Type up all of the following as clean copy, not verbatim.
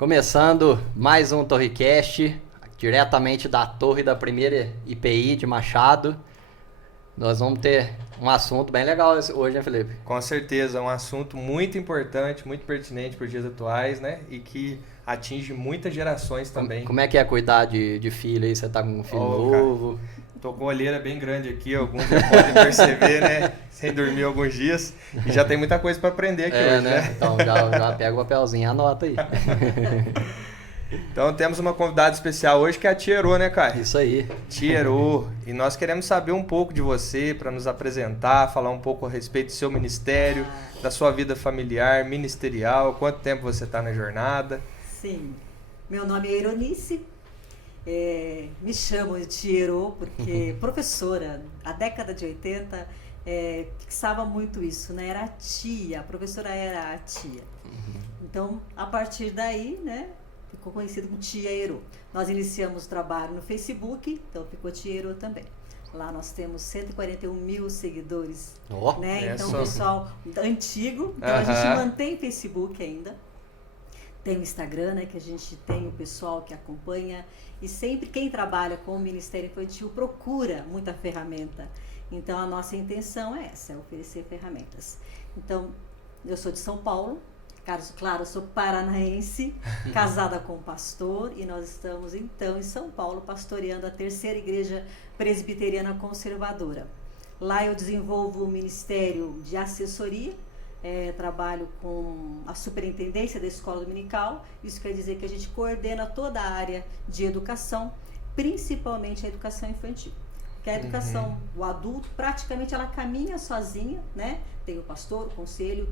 Começando mais um TorreCast, diretamente da torre da primeira IPI de Machado. Nós vamos ter um assunto bem legal hoje, né, Felipe? Com certeza, é um assunto muito importante, muito pertinente para os dias atuais, né? E que atinge muitas gerações também. Como é que é cuidar de filho aí? Você tá com um filho novo? Cara, tô com olheira bem grande aqui, alguns já podem perceber, né? Sem dormir alguns dias. E já tem muita coisa para aprender aqui hoje, né? Então já pega o papelzinho, anota aí. Então temos uma convidada especial hoje que é a Tia Herô, né, Caio? Isso aí. Tia Herô. E nós queremos saber um pouco de você, para nos apresentar, falar um pouco a respeito do seu ministério, da sua vida familiar, ministerial, quanto tempo você está na jornada. Sim, meu nome é Heronice, me chamam de Tia Herô porque professora, a década de 80, fixava muito isso, né? Era a tia, a professora era a tia. Então, a partir daí, né, ficou conhecido como Tia Herô. Nós iniciamos o trabalho no Facebook, então ficou Tia Herô também. Lá nós temos 141 mil seguidores, né? Então, pessoal antigo, então a gente mantém Facebook ainda. Tem o Instagram, né, que a gente tem o pessoal que acompanha, e sempre quem trabalha com o Ministério Infantil procura muita ferramenta. Então a nossa intenção é essa, é oferecer ferramentas. Então, eu sou de São Paulo, claro, eu sou paranaense, casada com um pastor, e nós estamos então em São Paulo pastoreando a terceira igreja presbiteriana conservadora. Lá eu desenvolvo o ministério de assessoria, trabalho com a superintendência da escola dominical. Isso quer dizer que a gente coordena toda a área de educação, principalmente a educação infantil. Porque a educação do adulto, praticamente ela caminha sozinha, né? Tem o pastor, o conselho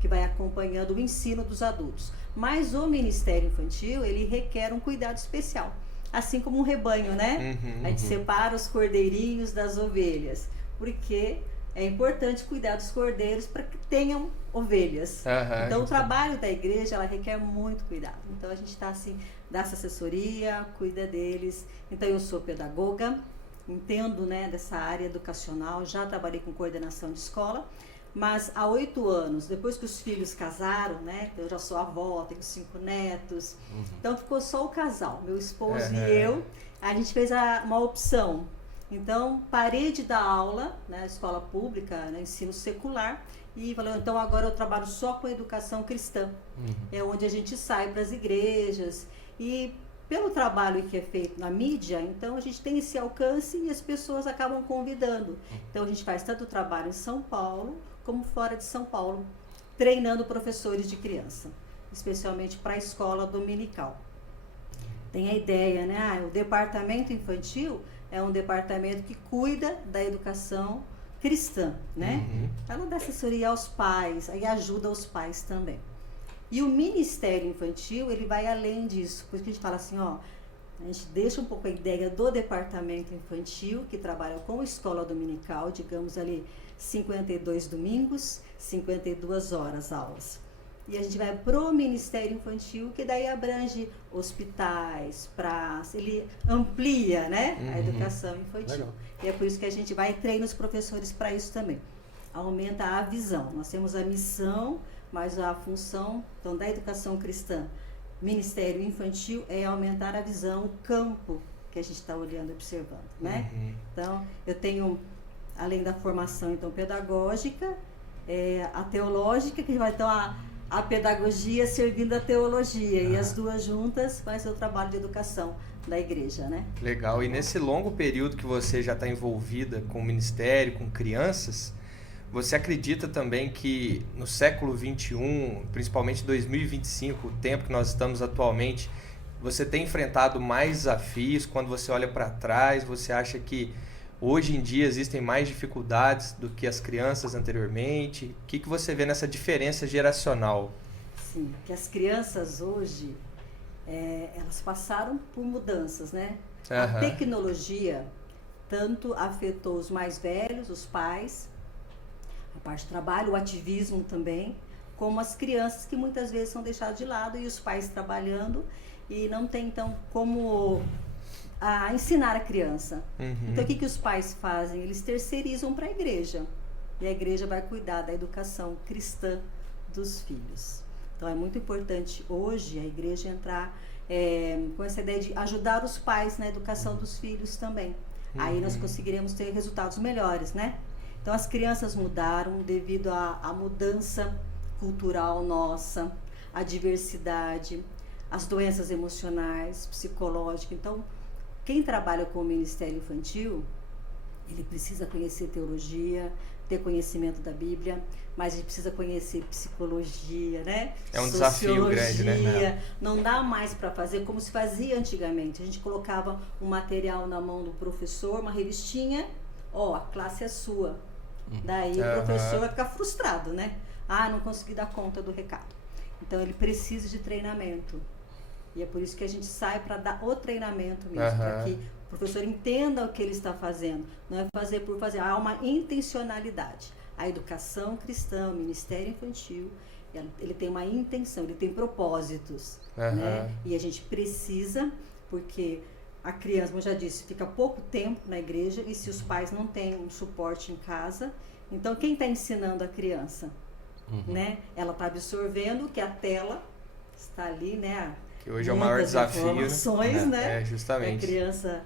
que vai acompanhando o ensino dos adultos. Mas o ministério infantil, ele requer um cuidado especial. Assim como um rebanho, né? A gente separa os cordeirinhos das ovelhas, porque é importante cuidar dos cordeiros para que tenham ovelhas. Então, o trabalho da igreja, ela requer muito cuidado. Então, a gente está assim, dá essa assessoria, cuida deles. Então, eu sou pedagoga, entendo, né, dessa área educacional, já trabalhei com coordenação de escola, mas há 8 anos, depois que os filhos casaram, né, eu já sou avó, tenho 5 netos, então ficou só o casal, meu esposo e eu, a gente fez uma opção. Então, parei de dar aula na escola pública, no ensino secular, e falei, então agora eu trabalho só com educação cristã. É onde a gente sai para as igrejas, e pelo trabalho que é feito na mídia, então a gente tem esse alcance e as pessoas acabam convidando. Então a gente faz tanto trabalho em São Paulo, como fora de São Paulo, treinando professores de criança, especialmente para a escola dominical. Tem a ideia, né? O departamento infantil é um departamento que cuida da educação cristã, né? Ela dá assessoria aos pais, aí ajuda os pais também. E o Ministério Infantil, ele vai além disso, por isso que a gente fala assim, ó, a gente deixa um pouco a ideia do departamento infantil, que trabalha com escola dominical, digamos ali, 52 domingos, 52 horas aulas. E a gente vai pro Ministério Infantil, que daí abrange hospitais, praças, ele amplia, né, a educação infantil. Legal. E é por isso que a gente vai treinar os professores para isso também. Aumenta a visão. Nós temos a missão, mas a função então, da educação cristã, Ministério Infantil, é aumentar a visão, o campo que a gente está olhando e observando, né? Então, eu tenho, além da formação então, pedagógica, a teológica, que vai então a pedagogia servindo a teologia, e as duas juntas vai ser o trabalho de educação da igreja, né? Legal. E nesse longo período que você já está envolvida com o ministério, com crianças, você acredita também que no século XXI, principalmente 2025, o tempo que nós estamos atualmente, você tem enfrentado mais desafios? Quando você olha para trás, você acha que hoje em dia existem mais dificuldades do que as crianças anteriormente? O que você vê nessa diferença geracional? Sim, que as crianças hoje, elas passaram por mudanças, né? A tecnologia tanto afetou os mais velhos, os pais, a parte do trabalho, o ativismo também, como as crianças que muitas vezes são deixadas de lado e os pais trabalhando e não tem então como ensinar a criança. Então o que os pais fazem? Eles terceirizam para a igreja, e a igreja vai cuidar da educação cristã dos filhos. Então é muito importante hoje a igreja entrar com essa ideia de ajudar os pais na educação dos filhos também. Aí nós conseguiremos ter resultados melhores, né? Então as crianças mudaram devido à mudança cultural nossa, a diversidade, as doenças emocionais, psicológicas. Então, quem trabalha com o Ministério Infantil, ele precisa conhecer teologia, ter conhecimento da Bíblia, mas a gente precisa conhecer psicologia, né? É um desafio grande, né? Não dá mais para fazer como se fazia antigamente. A gente colocava um material na mão do professor, uma revistinha, a classe é sua. Daí o professor vai ficar frustrado, né? Não consegui dar conta do recado. Então ele precisa de treinamento. E é por isso que a gente sai para dar o treinamento mesmo, para que o professor entenda o que ele está fazendo. Não é fazer por fazer, há uma intencionalidade. A educação cristã, o Ministério Infantil, ele tem uma intenção, ele tem propósitos. Né? E a gente precisa, porque a criança, como eu já disse, fica pouco tempo na igreja, e se os pais não têm um suporte em casa, então quem está ensinando a criança? Né? Ela está absorvendo que a tela está ali, né? Que hoje é o maior desafio. Informações, né? Justamente. A criança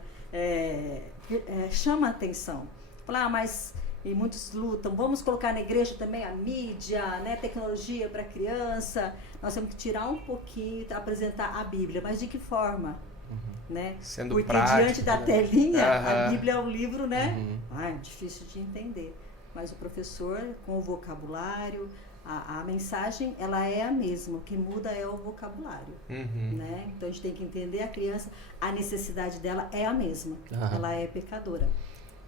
chama a atenção. Fala, mas e muitos lutam, vamos colocar na igreja também a mídia, né? Tecnologia para a criança. Nós temos que tirar um pouquinho e apresentar a Bíblia, mas de que forma? Né? Sendo porque prático, diante da telinha, a Bíblia é um livro, né? É difícil de entender. Mas o professor, com o vocabulário, a mensagem, ela é a mesma. O que muda é o vocabulário. Né? Então a gente tem que entender a criança, a necessidade dela é a mesma. Ela é pecadora.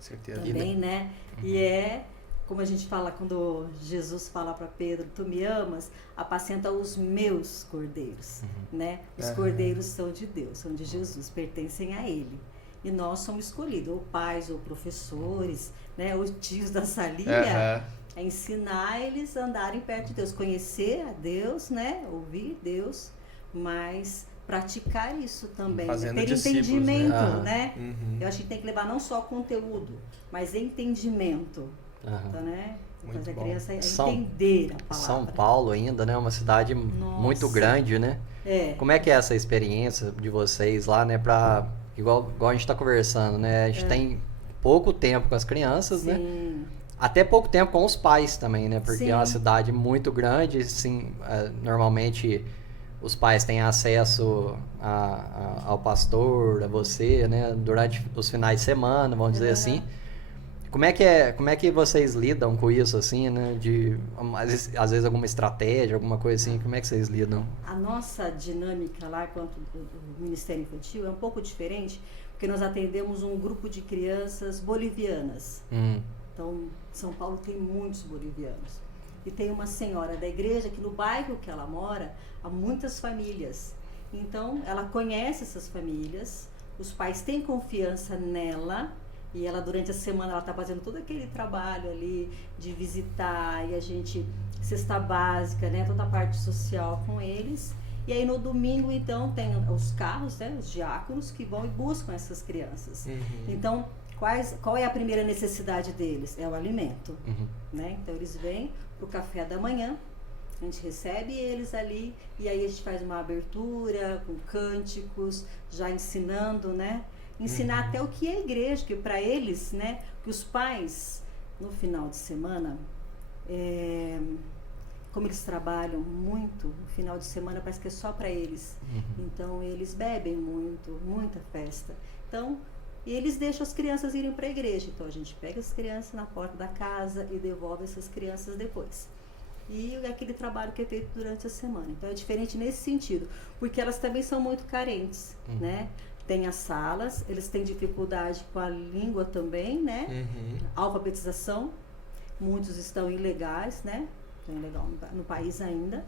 Certeza. Também, né? E como a gente fala quando Jesus fala para Pedro, tu me amas, apacenta os meus cordeiros, né? Os cordeiros são de Deus, são de Jesus, pertencem a Ele. E nós somos escolhidos, ou pais, ou professores, né? Ou tios da salinha, é ensinar eles a andarem perto de Deus, conhecer a Deus, né? Ouvir Deus, mas praticar isso também, fazendo ter entendimento, né? Eu acho que tem que levar não só conteúdo, mas entendimento, tá, né? Fazer a criança entender a palavra. São Paulo ainda, né? Uma cidade muito grande, né? Como é que é essa experiência de vocês lá, né? Igual a gente está conversando, né? A gente tem pouco tempo com as crianças, né? Até pouco tempo com os pais também, né? Porque é uma cidade muito grande, assim, normalmente os pais têm acesso ao pastor, a você, né? Durante os finais de semana, vamos dizer assim. Como é que vocês lidam com isso, assim, né? Às vezes alguma estratégia, alguma coisa assim, como é que vocês lidam? A nossa dinâmica lá, quanto do Ministério Infantil, é um pouco diferente, porque nós atendemos um grupo de crianças bolivianas. Então, São Paulo tem muitos bolivianos. E tem uma senhora da igreja que no bairro que ela mora, há muitas famílias. Então, ela conhece essas famílias, os pais têm confiança nela, e ela durante a semana ela está fazendo todo aquele trabalho ali de visitar, e a gente, cesta básica, né, toda a parte social com eles. E aí no domingo, então, tem os carros, né, os diáconos que vão e buscam essas crianças. Então, qual é a primeira necessidade deles? É o alimento, né? Então eles vêm para o café da manhã, a gente recebe eles ali, e aí a gente faz uma abertura com cânticos, já ensinando, né? Ensinar até o que é a igreja, que para eles, né? Que os pais, no final de semana, como eles trabalham muito, no final de semana parece que é só para eles. Então eles bebem muito, muita festa. Então, e eles deixam as crianças irem para a igreja. Então a gente pega as crianças na porta da casa e devolve essas crianças depois. E aquele trabalho que é feito durante a semana. Então é diferente nesse sentido, porque elas também são muito carentes, né? Tem as salas, eles têm dificuldade com a língua também, né? Alfabetização, muitos estão ilegais, né? Estão ilegal no país ainda.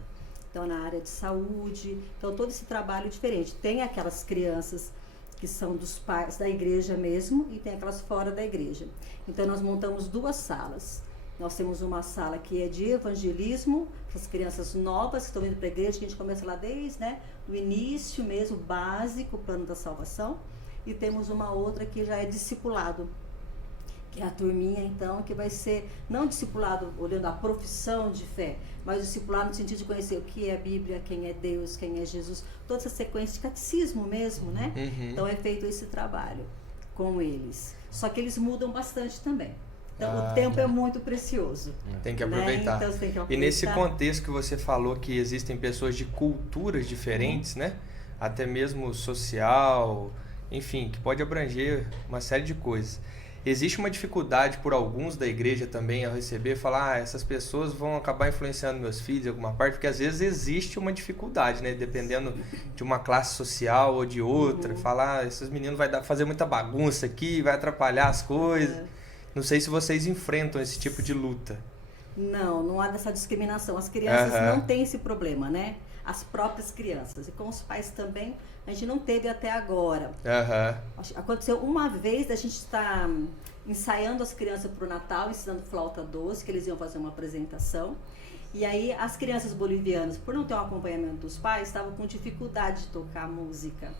Então na área de saúde, então todo esse trabalho diferente. Tem aquelas crianças que são dos pais da igreja mesmo, e tem aquelas fora da igreja. Então nós montamos 2 salas. Nós temos uma sala que é de evangelismo, as crianças novas que estão indo para a igreja, que a gente começa lá desde, né, o início mesmo, básico, o plano da salvação. E temos uma outra que já é discipulado, que é a turminha, então, que vai ser, não discipulado olhando a profissão de fé, mas discipulado no sentido de conhecer o que é a Bíblia, quem é Deus, quem é Jesus, toda essa sequência de catecismo mesmo, né? Então é feito esse trabalho com eles. Só que eles mudam bastante também. Então o tempo é muito precioso. Tem que aproveitar. Né? Então, tem que aproveitar. E nesse contexto que você falou que existem pessoas de culturas diferentes, né? Até mesmo social, enfim, que pode abranger uma série de coisas. Existe uma dificuldade por alguns da igreja também ao receber, falar, essas pessoas vão acabar influenciando meus filhos em alguma parte, porque às vezes existe uma dificuldade, né? Dependendo de uma classe social ou de outra, falar, esses meninos vai fazer muita bagunça aqui, vai atrapalhar as coisas. Não sei se vocês enfrentam esse tipo de luta. Não há dessa discriminação. As crianças não têm esse problema, né? As próprias crianças. E com os pais também, a gente não teve até agora. Aconteceu uma vez a gente estar ensaiando as crianças para o Natal, ensinando flauta doce, que eles iam fazer uma apresentação. E aí as crianças bolivianas, por não ter um acompanhamento dos pais, estavam com dificuldade de tocar música.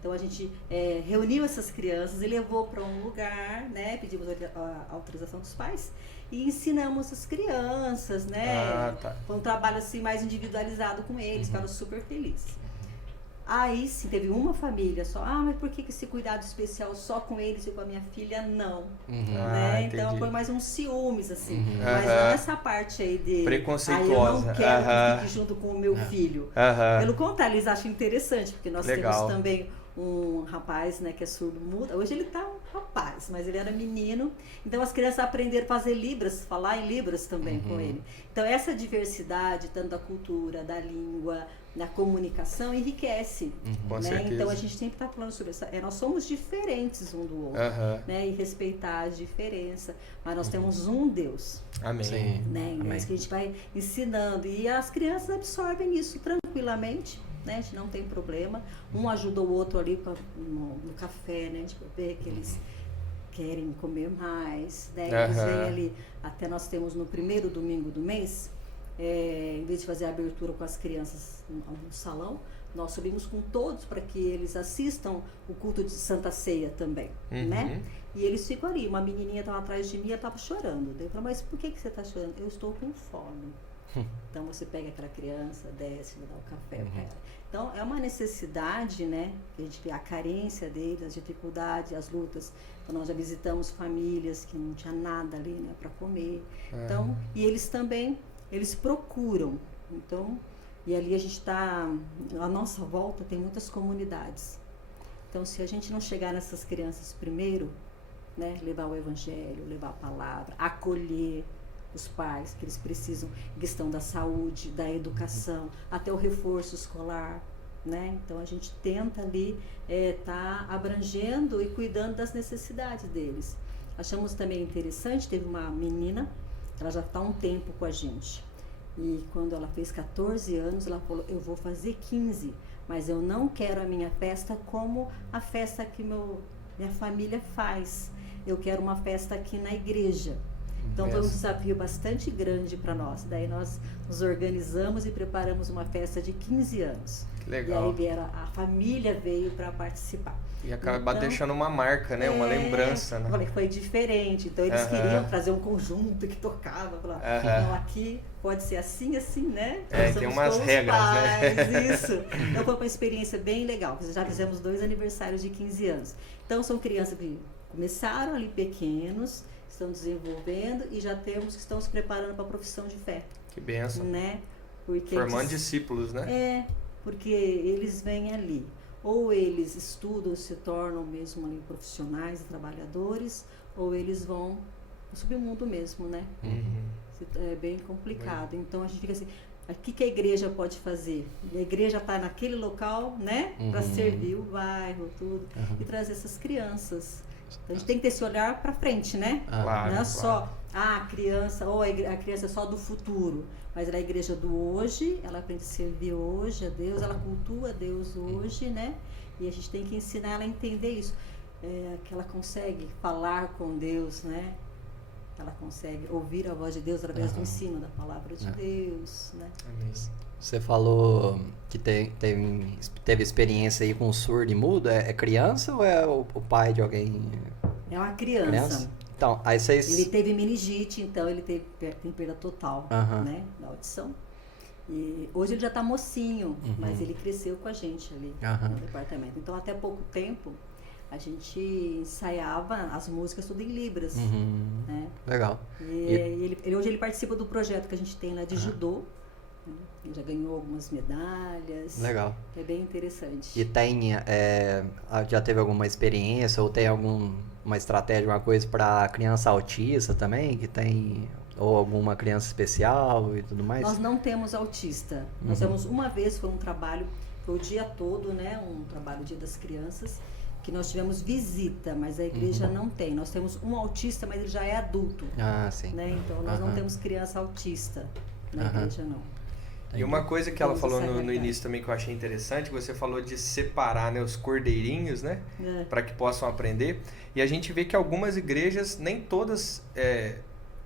Então a gente reuniu essas crianças e levou para um lugar, né? Pedimos a autorização dos pais e ensinamos as crianças, né? Foi um trabalho assim mais individualizado com eles, ficaram super felizes. Aí sim, teve uma família só, mas por que esse cuidado especial só com eles e com a minha filha não? Né? Então foi mais uns ciúmes, assim. Mas não essa parte aí de preconceituosa. Eu não quero que fique junto com o meu filho. Pelo contrário, eles acham interessante, porque nós temos também um rapaz, né, que é surdo-mudo. Hoje ele tá um rapaz, mas ele era menino. Então as crianças aprenderam a fazer libras, falar em libras também com ele. Então essa diversidade, tanto da cultura, da língua, da comunicação, enriquece. Com né? certeza. Então a gente sempre está falando sobre isso. Nós somos diferentes um do outro, né? E respeitar a diferença. Mas nós temos um Deus. Amém. Sim. Né? E é isso que a gente vai ensinando. E as crianças absorvem isso tranquilamente. Né? A gente não tem problema. Um ajuda o outro ali no café, né? A gente vê que eles querem comer mais. Né? Eles vêm ali, até nós temos no primeiro domingo do mês, em vez de fazer a abertura com as crianças no salão, nós subimos com todos para que eles assistam o culto de Santa Ceia também, né? E eles ficam ali. Uma menininha estava atrás de mim, ela estava chorando. Eu falei, mas por que você está chorando? Eu estou com fome. Então você pega aquela criança, desce, dá o café para ela. Então é uma necessidade, né? Que a gente vê a carência deles, as dificuldades, as lutas. Então nós já visitamos famílias que não tinha nada ali, né, para comer. Então, e eles também, eles procuram. Então, e ali a gente está, à nossa volta tem muitas comunidades. Então se a gente não chegar nessas crianças primeiro, né, levar o evangelho, levar a palavra, acolher os pais, que eles precisam, questão da saúde, da educação, até o reforço escolar, né? Então a gente tenta ali tá abrangendo e cuidando das necessidades deles. Achamos também interessante, teve uma menina, ela já está há um tempo com a gente, e quando ela fez 14 anos, ela falou, eu vou fazer 15, mas eu não quero a minha festa como a festa que minha família faz, eu quero uma festa aqui na igreja. Então foi um desafio bastante grande para nós. Daí nós nos organizamos e preparamos uma festa de 15 anos. Que legal. E aí a família veio para participar. E acaba deixando uma marca, né? Uma lembrança, né? Foi diferente. Então eles queriam trazer um conjunto que tocava. Falaram, não, aqui pode ser assim, assim, né? Tem umas regras, né? Isso. Então foi uma experiência bem legal. Já fizemos 2 aniversários de 15 anos. Então são crianças que começaram ali pequenos, estão desenvolvendo e já temos que estão se preparando para a profissão de fé. Que bênção. Né? Porque formando discípulos, né? Porque eles vêm ali. Ou eles estudam, se tornam mesmo ali profissionais, trabalhadores, ou eles vão no submundo mesmo, né? É bem complicado. Então a gente fica assim, o que a igreja pode fazer? A igreja está naquele local, né? Para servir o bairro, tudo, e trazer essas crianças. Então a gente tem que ter esse olhar para frente, né? Claro, não é só a criança, ou a criança é só do futuro, mas ela é a igreja do hoje, ela aprende a servir hoje a Deus, ela cultua a Deus hoje, né? E a gente tem que ensinar ela a entender isso, que ela consegue falar com Deus, né? Que ela consegue ouvir a voz de Deus através do ensino da palavra de Deus, né? Você falou que teve experiência aí com surdo e mudo. É criança ou é o pai de alguém? É uma criança. Então, aí vocês... Ele teve meningite, então ele tem perda total, né, da audição. E hoje ele já está mocinho, mas ele cresceu com a gente ali no departamento. Então, até pouco tempo, a gente ensaiava as músicas tudo em Libras. Né? Legal. E hoje ele participa do projeto que a gente tem lá de judô. Ele já ganhou algumas medalhas. Legal. É bem interessante. E tem, já teve alguma experiência ou tem alguma estratégia, alguma coisa para criança autista também, que tem, ou alguma criança especial e tudo mais? Nós não temos autista. Nós temos uma vez, foi um trabalho, foi o dia todo, né, um trabalho Dia das Crianças, que nós tivemos visita, mas a igreja não tem. Nós temos um autista, mas ele já é adulto. Ah, sim. Né? Então nós não temos criança autista na igreja, não. E uma coisa que ela falou no início também que eu achei interessante, você falou de separar, né, os cordeirinhos, né, para que possam aprender. E a gente vê que algumas igrejas, nem todas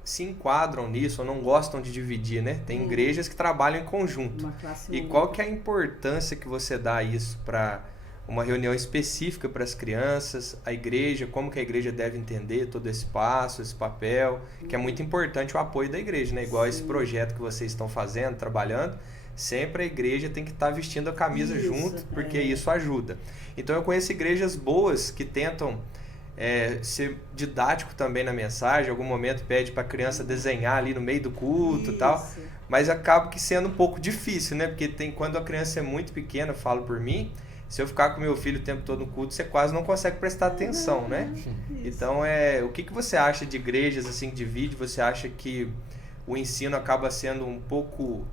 se enquadram nisso ou não gostam de dividir, né? Tem igrejas que trabalham em conjunto. Uma classe E única. qual que é a importância que você dá a isso para uma reunião específica para as crianças, a igreja, como que a igreja deve entender todo esse passo, esse papel, que é muito importante o apoio da igreja, né? Igual esse projeto que vocês estão fazendo, trabalhando, sempre a igreja tem que estar vestindo a camisa junto, porque isso ajuda. Então eu conheço igrejas boas que tentam ser didático também na mensagem, em algum momento pede para a criança desenhar ali no meio do culto e tal, mas acaba que sendo um pouco difícil, né? Porque quando a criança é muito pequena, eu falo por mim, se eu ficar com meu filho o tempo todo no culto, você quase não consegue prestar atenção, né? Então, o que você acha de igrejas assim que divide? Você acha que o ensino acaba sendo um pouco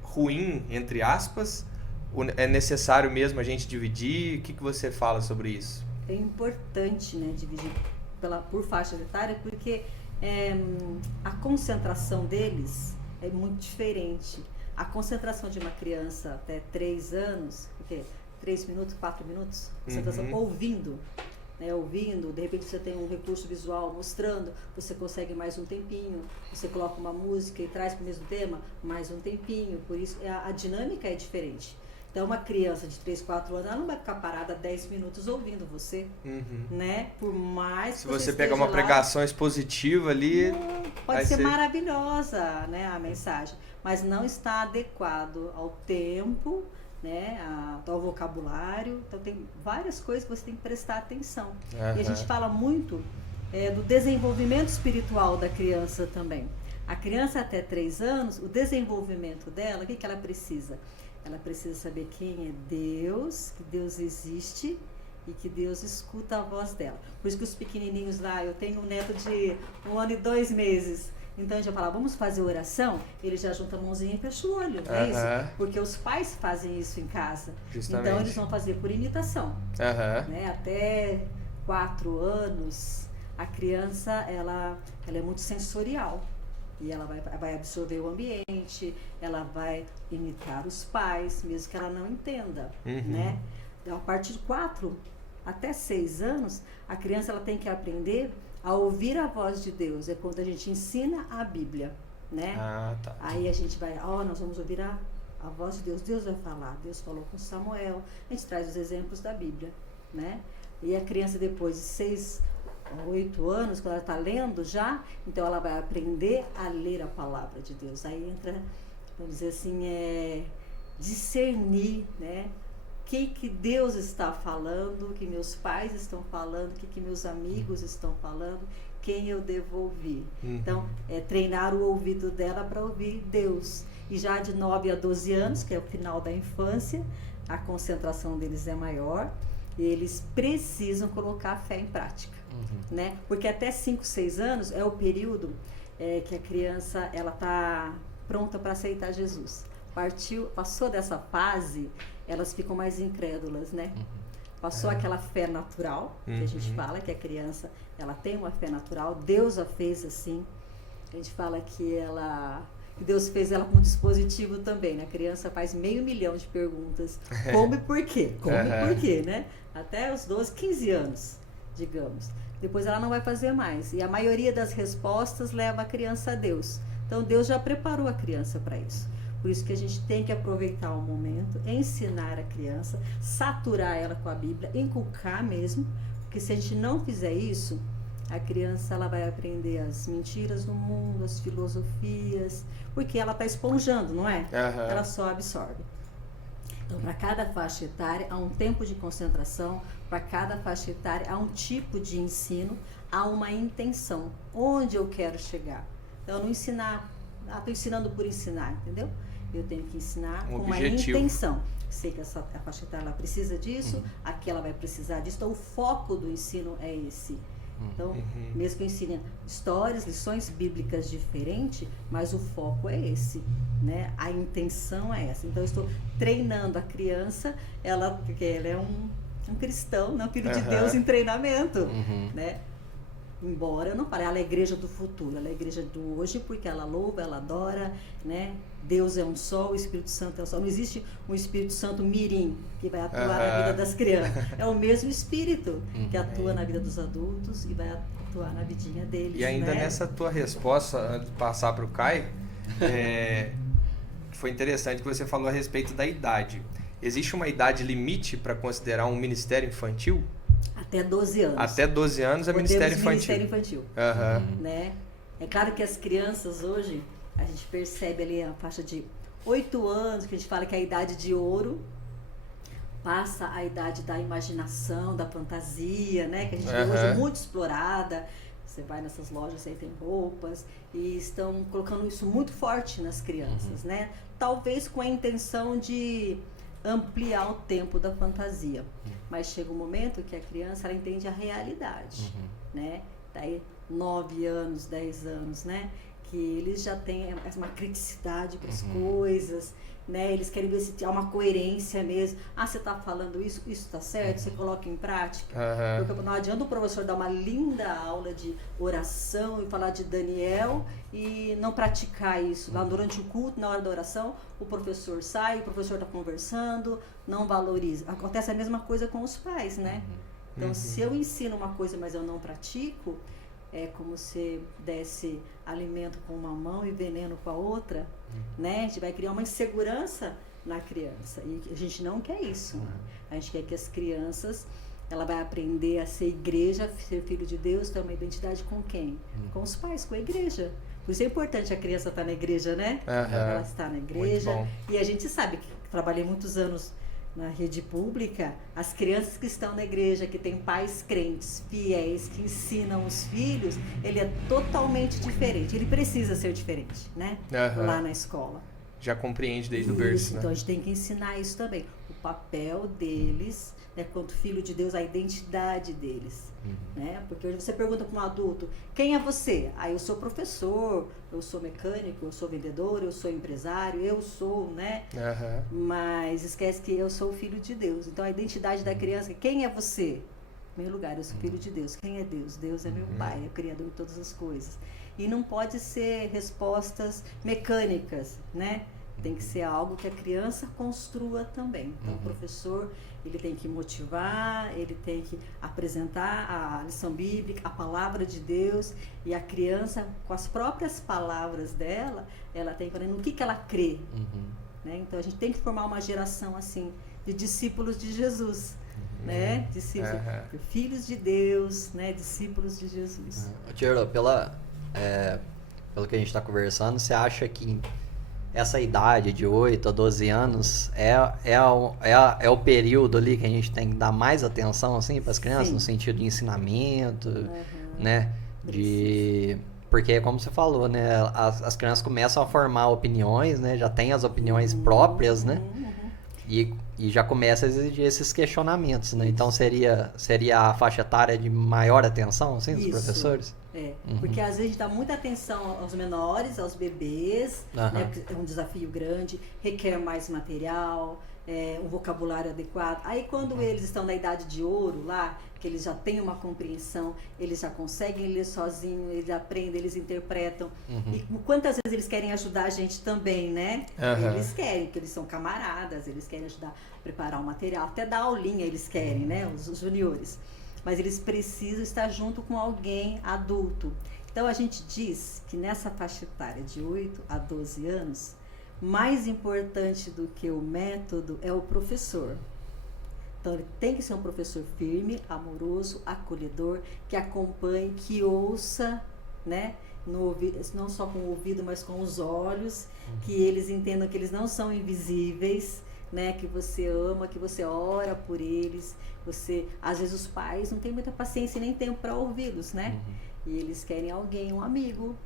ruim, entre aspas? Ou é necessário mesmo a gente dividir? O que você fala sobre isso? É importante, né, dividir por faixa etária, porque a concentração deles é muito diferente. A concentração de uma criança até 3 anos, o quê? 3 minutos, 4 minutos, concentração ouvindo, né? Ouvindo, de repente você tem um recurso visual mostrando, você consegue mais um tempinho, você coloca uma música e traz para o mesmo tema, mais um tempinho, por isso a dinâmica é diferente. Então uma criança de 3, 4 anos, ela não vai ficar parada 10 minutos ouvindo você, né? Por mais que se você pegar uma pregação expositiva ali... pode ser maravilhosa, né, a mensagem, mas não está adequado ao tempo, né, ao vocabulário. Então tem várias coisas que você tem que prestar atenção. E a gente fala muito do desenvolvimento espiritual da criança também. A criança até 3 anos, o desenvolvimento dela, o que ela precisa? Ela precisa saber quem é Deus, que Deus existe e que Deus escuta a voz dela. Por isso que os pequenininhos lá, eu tenho um neto de 1 ano e 2 meses. Então a gente vai falar, vamos fazer oração? Ele já junta a mãozinha e fecha o olho, não é isso? Porque os pais fazem isso em casa. Justamente. Então eles vão fazer por imitação. Né? Até 4 anos, a criança ela é muito sensorial. E ela vai absorver o ambiente, ela vai imitar os pais, mesmo que ela não entenda. Né? Então, a partir de 4 até 6 anos, a criança ela tem que aprender a ouvir a voz de Deus. É quando a gente ensina a Bíblia, né? Aí a gente vai, nós vamos ouvir a voz de Deus. Deus vai falar. Deus falou com Samuel. A gente traz os exemplos da Bíblia, né? E a criança depois de 6, 8 anos, quando ela está lendo já, então ela vai aprender a ler a palavra de Deus. Aí entra, vamos dizer assim, discernir, né? O que Deus está falando, o que meus pais estão falando, o que meus amigos estão falando, quem eu devo ouvir. Então, treinar o ouvido dela para ouvir Deus. E já de 9 a 12 anos, que é o final da infância, a concentração deles é maior e eles precisam colocar a fé em prática. Né? Porque até 5, 6 anos é o período que a criança está pronta para aceitar Jesus. Passou dessa fase, elas ficam mais incrédulas, né? Passou aquela fé natural, que a gente fala, que a criança, ela tem uma fé natural, Deus a fez assim. A gente fala que Deus fez ela com um dispositivo também, né? A criança faz 500 mil de perguntas. Como e por quê? Como e por quê, né? Até os 12, 15 anos, digamos. Depois ela não vai fazer mais. E a maioria das respostas leva a criança a Deus. Então Deus já preparou a criança para isso. Por isso que a gente tem que aproveitar o momento, ensinar a criança, saturar ela com a Bíblia, inculcar mesmo, porque se a gente não fizer isso, A criança ela vai aprender as mentiras do mundo, as filosofias, porque ela está esponjando, não é? Ela só absorve. Então, para cada faixa etária, há um tempo de concentração, para cada faixa etária, há um tipo de ensino, há uma intenção. Onde eu quero chegar? Então, não ensinar, estou ensinando por ensinar, entendeu? Eu tenho que ensinar com uma intenção. Sei que a faixa etária ela precisa disso, aqui ela vai precisar disso, então o foco do ensino é esse. Então, mesmo que eu ensine histórias, lições bíblicas diferentes, mas o foco é esse, né? A intenção é essa. Então, eu estou treinando a criança, porque ela é um cristão, né? Um filho de Deus em treinamento, né? Embora eu não fale, ela é a igreja do futuro, ela é a igreja do hoje, porque ela louva, ela adora, né? Deus é um só, o Espírito Santo é um só. Não existe um Espírito Santo mirim que vai atuar na vida das crianças. É o mesmo Espírito que atua na vida dos adultos e vai atuar na vidinha deles. E ainda nessa tua resposta, antes de passar para o Caio, foi interessante que você falou a respeito da idade. Existe uma idade limite para considerar um ministério infantil? Até 12 anos. Até 12 anos é ministério infantil. Ministério infantil. Né? É claro que as crianças hoje, a gente percebe ali a faixa de 8 anos, que a gente fala que é a idade de ouro, passa a idade da imaginação, da fantasia, né? Que a gente vê hoje muito explorada. Você vai nessas lojas aí, tem roupas, e estão colocando isso muito forte nas crianças, né? Talvez com a intenção de ampliar o tempo da fantasia. Mas chega um momento que a criança ela entende a realidade, né? Daí 9 anos, 10 anos, né? Que eles já têm uma criticidade para as coisas, né? Eles querem ver se há uma coerência mesmo. Ah, você está falando isso está certo? Você coloca em prática? Porque não adianta o professor dar uma linda aula de oração e falar de Daniel e não praticar isso. Lá durante o culto, na hora da oração, o professor sai, o professor está conversando, não valoriza. Acontece a mesma coisa com os pais, né? Então, se eu ensino uma coisa, mas eu não pratico, é como se desse alimento com uma mão e veneno com a outra, né? A gente vai criar uma insegurança na criança. E a gente não quer isso. A gente quer que as crianças, ela vai aprender a ser igreja, ser filho de Deus, ter uma identidade com quem? Com os pais, com a igreja. Por isso é importante a criança estar na igreja, né? Ela está na igreja. E a gente sabe que trabalhei muitos anos na rede pública, as crianças que estão na igreja, que têm pais crentes, fiéis, que ensinam os filhos, ele é totalmente diferente. Ele precisa ser diferente, né? Lá na escola. Já compreende desde o berço, né? Então a gente tem que ensinar isso também. O papel deles, né, quanto filho de Deus, a identidade deles. Né? Porque hoje você pergunta para um adulto, quem é você? Ah, eu sou professor, eu sou mecânico, eu sou vendedor, eu sou empresário, eu sou, né? Mas esquece que eu sou o filho de Deus. Então a identidade da criança, quem é você? Em primeiro lugar, eu sou filho de Deus. Quem é Deus? Deus é meu pai, é o criador de todas as coisas. E não pode ser respostas mecânicas, né? Tem que ser algo que a criança construa também. Então, o professor, ele tem que motivar, ele tem que apresentar a lição bíblica, a palavra de Deus, e a criança, com as próprias palavras dela, ela tem que falar no que ela crê. Né? Então, a gente tem que formar uma geração, assim, de discípulos de Jesus. Né? Discípulos, filhos de Deus, né? Discípulos de Jesus. Tiro, pelo que a gente está conversando, você acha que essa idade de 8 a 12 anos é o período ali que a gente tem que dar mais atenção assim, para as crianças, no sentido de ensinamento, né? Porque, como você falou, né? As crianças começam a formar opiniões, né? Já tem as opiniões próprias, né? E já começa a exigir esses questionamentos, né? Então seria a faixa etária de maior atenção, assim, dos professores? Porque às vezes a gente dá muita atenção aos menores, aos bebês, né? É um desafio grande, requer mais material, um vocabulário adequado. Aí quando eles estão na idade de ouro lá, que eles já têm uma compreensão, eles já conseguem ler sozinhos, eles aprendem, eles interpretam. E quantas vezes eles querem ajudar a gente também, né? Eles querem, porque eles são camaradas, eles querem ajudar a preparar o material, até dar aulinha eles querem, né? Os juniores. Mas eles precisam estar junto com alguém adulto. Então a gente diz que nessa faixa etária de 8 a 12 anos, mais importante do que o método é o professor. Então, ele tem que ser um professor firme, amoroso, acolhedor, que acompanhe, que ouça, né? Não só com o ouvido, mas com os olhos, que eles entendam que eles não são invisíveis, né? Que você ama, que você ora por eles. Às vezes os pais não têm muita paciência e nem tempo para ouvi-los, né? E eles querem alguém, um amigo.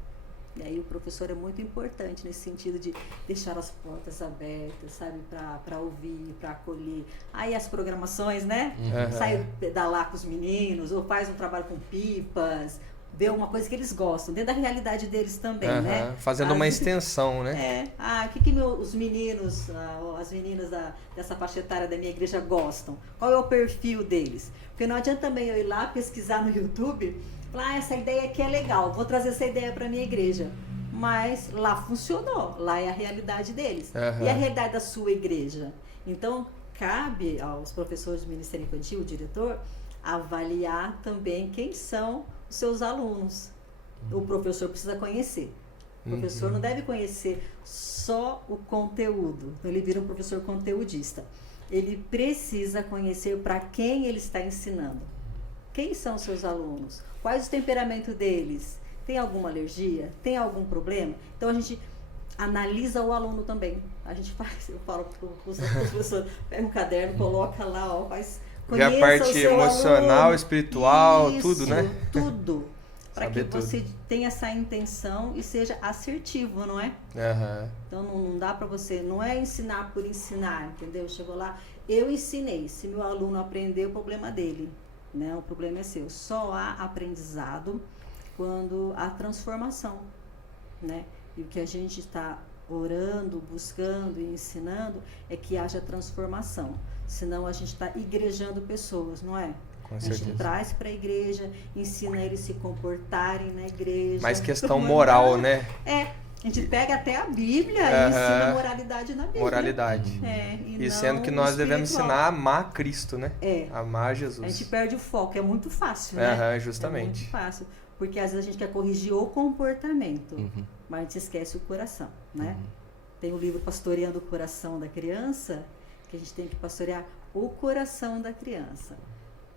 E aí o professor é muito importante nesse sentido de deixar as portas abertas, sabe? Para ouvir, para acolher. Aí as programações, né? Sai pedalar com os meninos, ou faz um trabalho com pipas, vê uma coisa que eles gostam, dentro da realidade deles também, né? Fazendo uma extensão, né? O que os meninos, as meninas dessa faixa etária da minha igreja gostam? Qual é o perfil deles? Porque não adianta também eu ir lá pesquisar no YouTube, falar, essa ideia aqui é legal, vou trazer essa ideia para minha igreja. Mas lá funcionou, lá é a realidade deles. E a realidade da sua igreja? Então, cabe aos professores do Ministério Infantil, o diretor, avaliar também quem são os seus alunos. O professor precisa conhecer. O professor não deve conhecer só o conteúdo. Então, ele vira um professor conteudista. Ele precisa conhecer para quem ele está ensinando. Quem são os seus alunos? Quais o temperamento deles? Tem alguma alergia? Tem algum problema? Então, a gente analisa o aluno também. A gente faz, eu falo para os professores, pega um caderno, coloca lá, vê a parte emocional, aluno, espiritual, isso, tudo, né? Tudo. Para que você tenha essa intenção e seja assertivo, não é? Então não dá para você, não é ensinar por ensinar, entendeu? Chegou lá, eu ensinei. Se meu aluno aprender, o problema dele, né? O problema é seu. Só há aprendizado quando há transformação, né? E o que a gente está orando, buscando e ensinando é que haja transformação. Senão a gente está igrejando pessoas, não é? Com certeza. A gente traz para a igreja, ensina eles se comportarem na igreja. Mais questão moral, né? A gente pega até a Bíblia e ensina moralidade na Bíblia. Moralidade. E sendo que nós devemos ensinar a amar Cristo, né? Amar Jesus. A gente perde o foco, é muito fácil, né? Justamente. É muito fácil, porque às vezes a gente quer corrigir o comportamento, mas a gente esquece o coração, né? Tem o livro Pastoreando o Coração da Criança, que a gente tem que pastorear o coração da criança,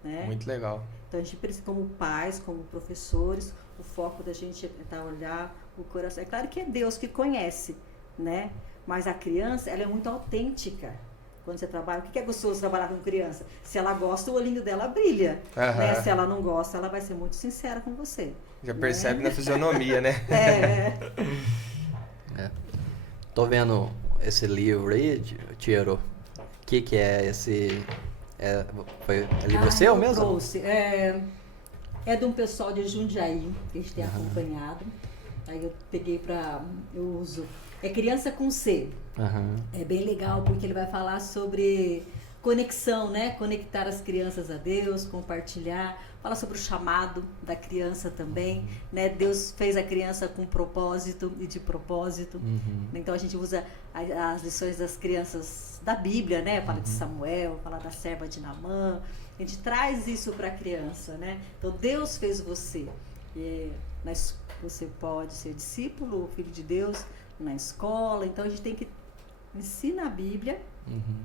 né? Muito legal. Então a gente precisa, como pais, como professores, o foco da gente é olhar o coração. É claro que é Deus que conhece, né? Mas a criança, ela é muito autêntica. Quando você trabalha, o que é gostoso trabalhar com criança? Se ela gosta, o olhinho dela brilha, né? Se ela não gosta, ela vai ser muito sincera com você. Já percebe na fisionomia, né? Tô vendo esse livro aí, Tiero. O que é esse... foi livro seu mesmo? Trouxe. É de um pessoal de Jundiaí, que a gente tem acompanhado. Aí eu peguei eu uso. É Criança com C. É bem legal, porque ele vai falar sobre conexão, né? Conectar as crianças a Deus, compartilhar. Fala sobre o chamado da criança também, né? Deus fez a criança com propósito e de propósito. Então a gente usa as lições das crianças da Bíblia, né? Fala de Samuel, fala da serva de Naamã. A gente traz isso para a criança, né? Então Deus fez você. Você pode ser discípulo, filho de Deus, na escola. Então a gente tem que ensinar a Bíblia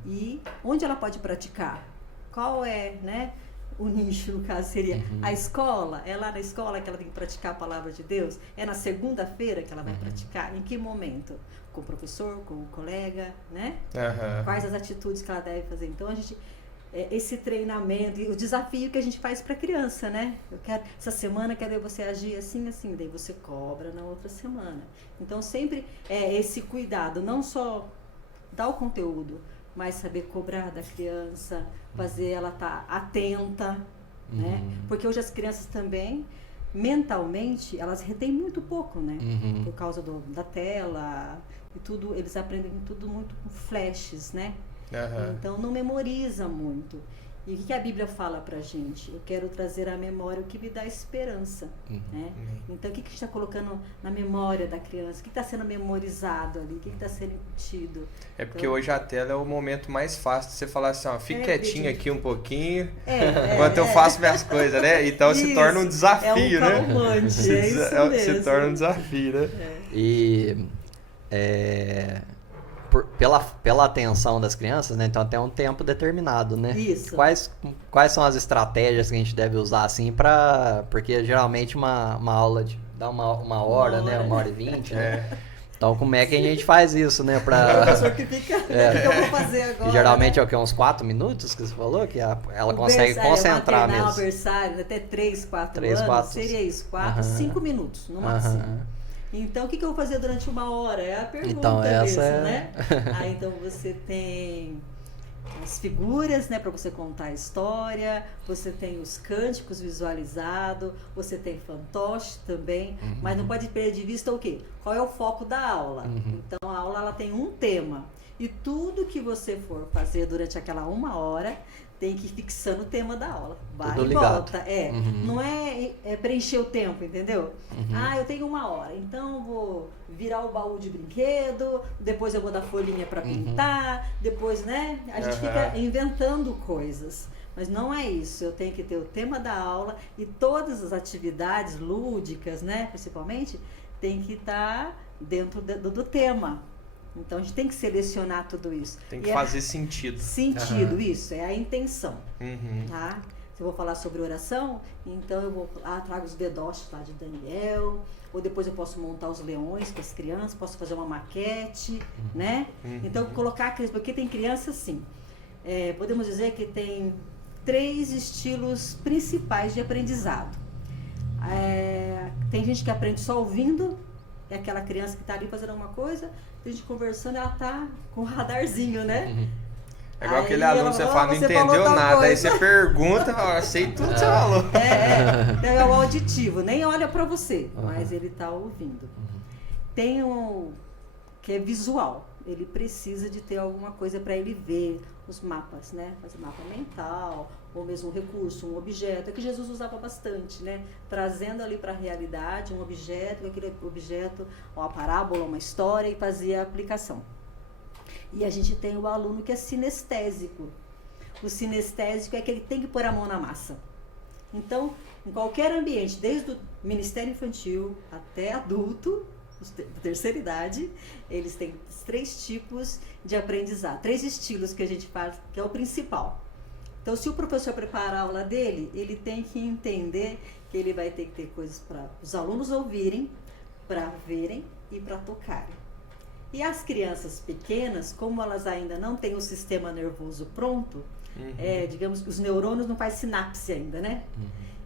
e onde ela pode praticar. Qual é, né? O nicho, no caso, seria a escola. É lá na escola que ela tem que praticar a palavra de Deus? É na segunda-feira que ela vai praticar? Em que momento? Com o professor, com o colega, né? Quais as atitudes que ela deve fazer? Então, a gente... esse treinamento e o desafio que a gente faz para a criança, né? Essa semana quero ver você agir assim, assim. Daí você cobra na outra semana. Então, sempre esse cuidado. Não só dar o conteúdo, mas saber cobrar da criança, fazer ela estar atenta, né? Porque hoje as crianças também, mentalmente, elas retêm muito pouco, né? Por causa da tela e tudo, eles aprendem tudo muito com flashes, né? Então não memoriza muito. E o que a Bíblia fala pra gente? Eu quero trazer à memória o que me dá esperança, né? Então o que a gente está colocando na memória da criança? O que está sendo memorizado ali? O que está sendo embutido? É porque hoje a tela é o momento mais fácil de você falar assim, ó, fique quietinho aqui um pouquinho, enquanto eu faço minhas coisas, né? Então isso, se torna um desafio, né? Calmante, é isso mesmo. Se torna um desafio, né? E pela atenção das crianças, né? Então tem um tempo determinado, né? Isso. Quais são as estratégias que a gente deve usar, assim, porque geralmente uma aula dá uma hora, né? 1h20, né? Então, como é que a gente faz isso, né? O professor que fica, o que eu vou fazer agora? Geralmente né? é o quê? Uns 4 minutos que você falou? Que ela consegue concentrar mesmo. O berçário, até 3, 4 3, anos, 4. seria isso, 4, 5 minutos, no máximo. Então, o que eu vou fazer durante 1 hora? É a pergunta então, mesmo, né? Então, você tem as figuras, né, para você contar a história, você tem os cânticos visualizados, você tem fantoche também, mas não pode perder de vista o quê? Qual é o foco da aula? Então, a aula ela tem um tema, e tudo que você for fazer durante aquela 1 hora, tem que ir fixando o tema da aula. Vai tudo e ligado. volta. Não é preencher o tempo, entendeu? Eu tenho 1 hora, então vou virar o baú de brinquedo, depois eu vou dar folhinha para pintar, depois, né? A gente fica inventando coisas. Mas não é isso, eu tenho que ter o tema da aula e todas as atividades lúdicas, né, principalmente, tem que estar dentro do tema. Então a gente tem que selecionar tudo isso. Tem que fazer sentido. Sentido, isso, é a intenção. Tá? Se eu vou falar sobre oração, então eu trago os bedoches lá de Daniel, ou depois eu posso montar os leões para as crianças, posso fazer uma maquete, né? Então colocar, porque tem criança assim, podemos dizer que tem 3 estilos principais de aprendizado. Tem gente que aprende só ouvindo, é aquela criança que está ali fazendo alguma coisa, tem gente conversando, ela tá com um radarzinho, né? É igual aquele aluno que você fala, não entendeu nada, aí você pergunta, eu sei tudo que você falou. É o auditivo, nem olha para você, mas ele tá ouvindo. Tem que é visual, ele precisa de ter alguma coisa para ele ver, os mapas, né? Fazer mapa mental, ou mesmo um recurso, um objeto, é que Jesus usava bastante, né? Trazendo ali para a realidade um objeto, aquele objeto, uma parábola, uma história, e fazia a aplicação. E a gente tem o aluno que é sinestésico. O sinestésico é que ele tem que pôr a mão na massa. Então, em qualquer ambiente, desde o ministério infantil até adulto, terceira idade, eles têm 3 tipos de aprendizado, 3 estilos que a gente faz, que é o principal. Então, se o professor preparar a aula dele, ele tem que entender que ele vai ter que ter coisas para os alunos ouvirem, para verem e para tocarem. E as crianças pequenas, como elas ainda não têm o sistema nervoso pronto, digamos que os neurônios não fazem sinapse ainda, né?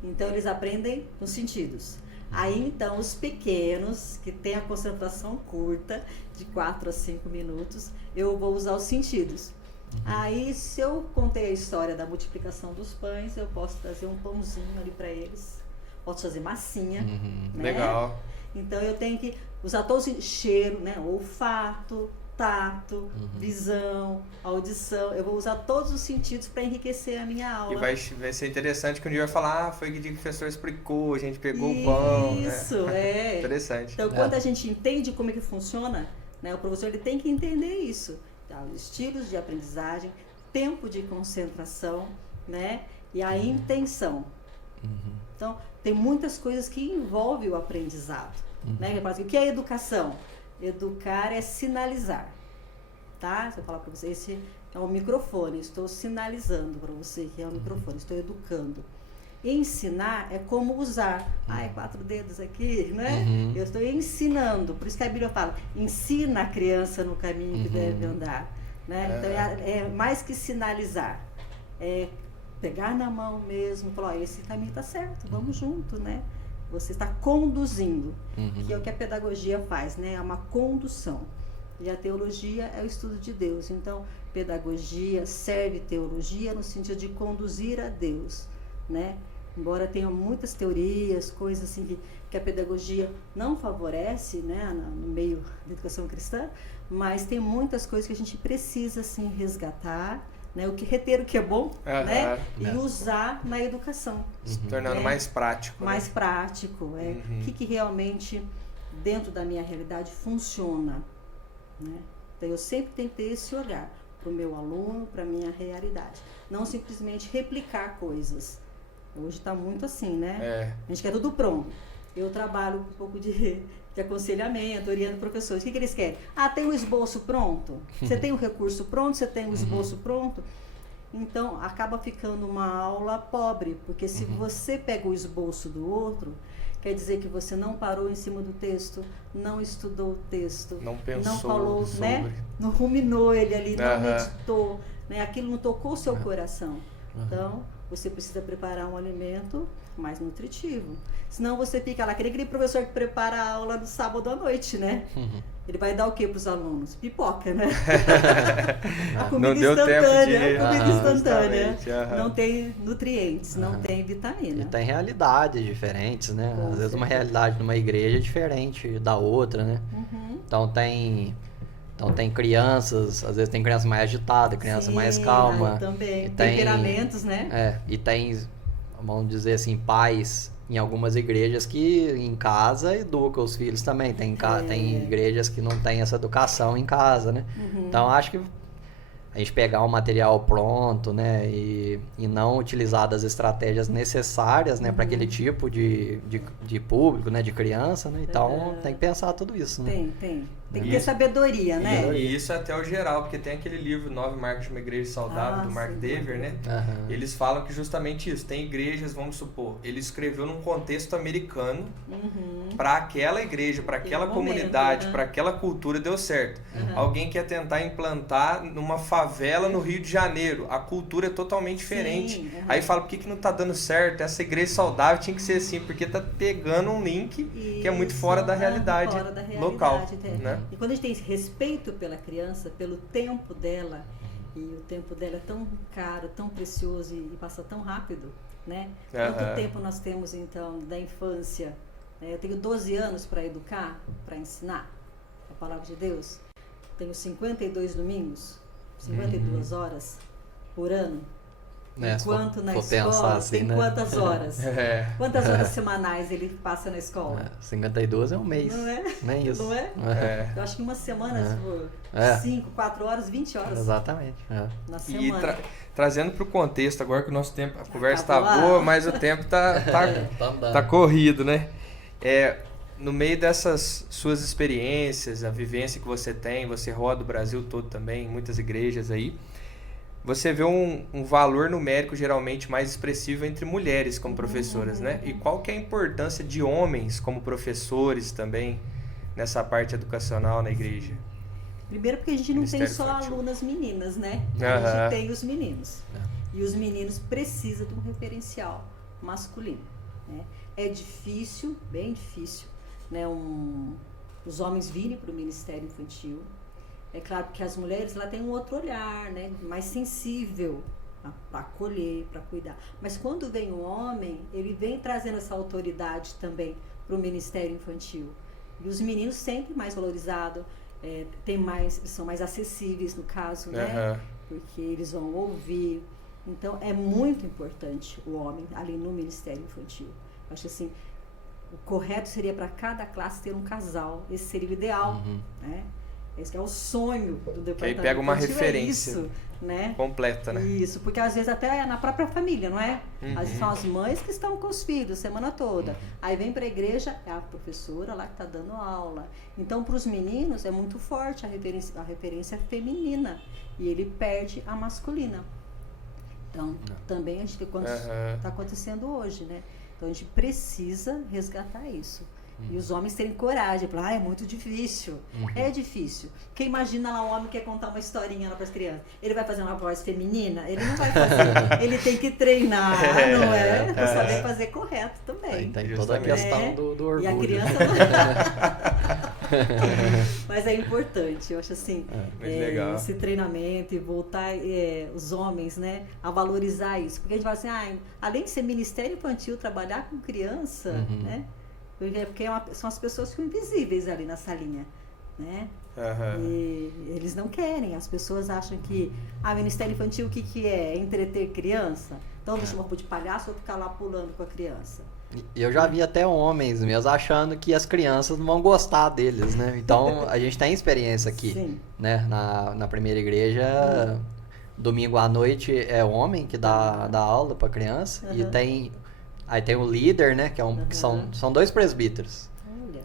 Então, eles aprendem nos sentidos. Aí, então, os pequenos, que têm a concentração curta, de 4 a 5 minutos, eu vou usar os sentidos. Aí, se eu contei a história da multiplicação dos pães, eu posso trazer um pãozinho ali para eles. Posso fazer massinha. Né? Legal. Então, eu tenho que usar todos os cheiro, né? Olfato, tato, visão, audição. Eu vou usar todos os sentidos para enriquecer a minha aula. E vai ser interessante que um dia vai falar, foi que o professor explicou, a gente pegou o pão. Isso, né? Interessante. Então, quando a gente entende como é que funciona, né, o professor ele tem que entender isso. Tá? Os estilos de aprendizagem, tempo de concentração, né? E a intenção. Então, tem muitas coisas que envolvem o aprendizado. Né? O que é educação? Educar é sinalizar, tá? Se eu falar para você, esse é o microfone, estou sinalizando para você que é o microfone, estou educando. Ensinar é como usar. É 4 dedos aqui, né? Eu estou ensinando, por isso que a Bíblia fala, ensina a criança no caminho que deve andar. Né? Então é mais que sinalizar, é pegar na mão mesmo, falar, esse caminho está certo, vamos junto, né? Você está conduzindo, que é o que a pedagogia faz, né? É uma condução. E a teologia é o estudo de Deus. Então, pedagogia serve teologia no sentido de conduzir a Deus, né? Embora tenha muitas teorias, coisas assim que a pedagogia não favorece, né? No meio da educação cristã, mas tem muitas coisas que a gente precisa, assim, resgatar, né? Reter o que é bom, né? E usar na educação. Se tornando mais prático. Mais né? prático. O que realmente, dentro da minha realidade, funciona. Né? Então, eu sempre tenho que ter esse olhar para o meu aluno, para a minha realidade. Não simplesmente replicar coisas. Hoje está muito assim, né? A gente quer tudo pronto. Eu trabalho com um pouco de de aconselhamento, orientando professores. O que eles querem? Tem o esboço pronto? Você tem o recurso pronto? Você tem o esboço pronto? Então, acaba ficando uma aula pobre, porque se você pega o esboço do outro, quer dizer que você não parou em cima do texto, não estudou o texto, não pensou, não falou, sobre. Né? Não ruminou ele ali, não meditou, né? Aquilo não tocou o seu coração. Então, você precisa preparar um alimento mais nutritivo. Senão você fica lá, aquele professor que prepara a aula do sábado à noite, né? Ele vai dar o que para os alunos? Pipoca, né? A comida instantânea. Comida instantânea. Não tem nutrientes, não tem vitamina. E tem realidades diferentes, né? Às vezes uma realidade numa igreja é diferente da outra, né? Então tem crianças, às vezes tem criança mais agitada, criança mais calma. Também. Temperamentos, né? E tem, vamos dizer assim, pais em algumas igrejas que em casa educam os filhos também. Tem igrejas que não tem essa educação em casa, né? Então acho que a gente pegar um material pronto, né, e não utilizar das estratégias necessárias, né, para aquele tipo de público, né, de criança, né? Então tem que pensar tudo isso, né? Tem que ter sabedoria, né? E isso até o geral, porque tem aquele livro 9 Marcos de uma Igreja Saudável, do Mark Dever, né? Eles falam que justamente isso. Tem igrejas, vamos supor, ele escreveu num contexto americano, para aquela igreja, para aquela comunidade, para aquela cultura, deu certo. Alguém quer tentar implantar numa favela no Rio de Janeiro, a cultura é totalmente diferente. Aí fala, por que não tá dando certo? Essa igreja saudável tinha que ser assim, porque tá pegando um link que é muito fora da realidade, local, né? E quando a gente tem esse respeito pela criança, pelo tempo dela, e o tempo dela é tão caro, tão precioso e passa tão rápido, né? Quanto tempo nós temos, então, da infância? Eu tenho 12 anos para educar, para ensinar a palavra de Deus. Tenho 52 domingos, 52 horas por ano. Enquanto na escola, assim, tem, né? Quantas horas? Quantas horas semanais ele passa na escola? 52 é um mês. Não é? Nem isso. Não é? Eu acho que uma semana, 5, 4 horas, 20 horas. Exatamente. Na semana. E trazendo para o contexto, agora que o nosso tempo, a conversa está boa, mas o tempo tá corrido, né? No meio dessas suas experiências, a vivência que você tem, você roda o Brasil todo também, muitas igrejas aí, você vê um valor numérico geralmente mais expressivo entre mulheres como professoras, né? E qual que é a importância de homens como professores também nessa parte educacional na igreja? Primeiro porque a gente não tem só alunas meninas, né? A gente tem os meninos. E os meninos precisam de um referencial masculino, né? É difícil, bem difícil, né? Os homens virem para o Ministério Infantil. É claro que as mulheres lá têm um outro olhar, né? Mais sensível para acolher, para cuidar. Mas quando vem o homem, ele vem trazendo essa autoridade também para o Ministério Infantil. E os meninos sempre mais valorizados, eles são mais acessíveis no caso, né? Porque eles vão ouvir. Então é muito importante o homem ali no Ministério Infantil. Acho assim, o correto seria para cada classe ter um casal. Esse seria o ideal, né? Esse é o sonho do departamento. Aí pega uma referência isso, né? completa, né? Isso, porque às vezes até é na própria família, não é? Às vezes são as mães que estão com os filhos a semana toda. Aí vem para a igreja, é a professora lá que está dando aula. Então, para os meninos é muito forte a referência feminina. E ele perde a masculina. Então, também a gente vê quanto está acontecendo hoje, né? Então, a gente precisa resgatar isso. E os homens terem coragem, falar, é muito difícil. É difícil. Porque imagina lá um homem que quer contar uma historinha lá para as crianças. Ele vai fazer uma voz feminina? Ele não vai fazer. Ele tem que treinar, não é? Para saber fazer correto também. Tem toda a questão do orgulho. E a criança Mas é importante, eu acho assim, esse treinamento e voltar os homens, né, a valorizar isso. Porque a gente fala assim, além de ser Ministério Infantil, trabalhar com criança, né? Porque são as pessoas que são invisíveis ali na salinha, né? E eles não querem, as pessoas acham que Ministério Infantil o que é? Entreter criança? Então deixa uma roupa de palhaço ou ficar lá pulando com a criança. Eu já vi até homens mesmo achando que as crianças não vão gostar deles, né? Então a gente tem experiência aqui, né? Na primeira igreja, domingo à noite é homem que dá aula para criança e aí tem o líder, né? Que são 2 presbíteros.